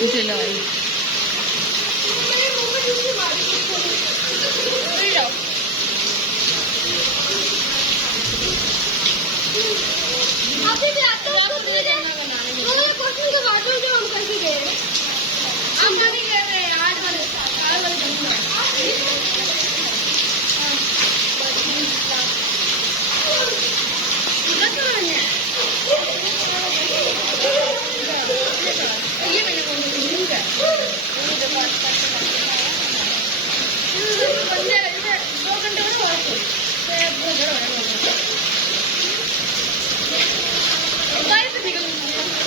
जुलाई अभी भी आता है तो ये क्वेश्चन के बाद जो हम कैसे गए हम नहीं गए थे आज वाले ये मैंने कौन सी है 2 घंटे में